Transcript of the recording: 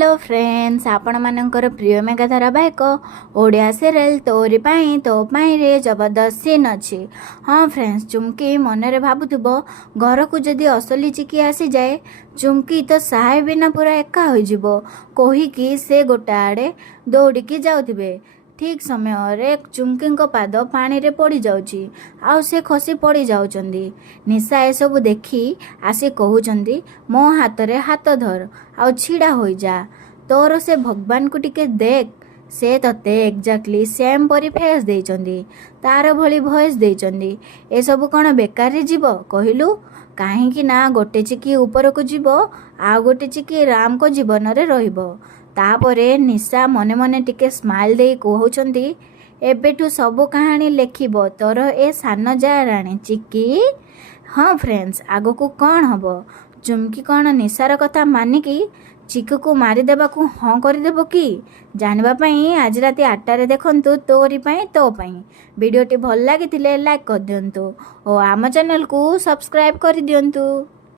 Hello friends आपण मानकर प्रिय मेगा धारावाहिक ओडिया सीरियल तोरी पाई तो पाई रे जबरदस्त सीन अच्छी। हाँ फ्रेंड्स, चुमकी मनरे भाबुथिबो घर को जदि असली चिकी आसी जाए चुमकी तो सहाय बिना पूरा एका होइजिबो कहिकी से गोटे आड़े दौड़िकी जाउथिबे। ठीक समय चुमकी पाद पानी रे पड़ जाउची आउ से खसी पड़ जाउचंदी। निशा एसबु देखी आसी कहउचंदी मो हाथ रे हाथ धर आउ छिड़ा होई जा, तोर से भगवान को टिके देख, से तते एक्जाक्टली सेम परी फेस देइचंदी, तार भली भॉइस देइचंदी। ए सब कोन बेकार रे जीवो कहिलु? काहेकि ना गोटे चिकी ऊपर को जीवो आ गोटे चिकी राम को जीवन रे रहिबो। तापरे निशा मने मने टिके स्माइल देई कहउचंदी एबेठु सब कहानी लेखिबो तोर ए सान जा राणी चिकी। हाँ फ्रेंड्स, आगो को कौन हबो? चुमकी कौन निशार कथा मानिकी चिकू को मारिदेबा को हाँ करदेब कि? जानवा पाई आज राति 8टारे देखंतु तोरी पाई तो पाई। वीडियोटी भल लागिथिले लाइक कर दियंतु और आम चैनल को सब्सक्राइब कर दियंतु।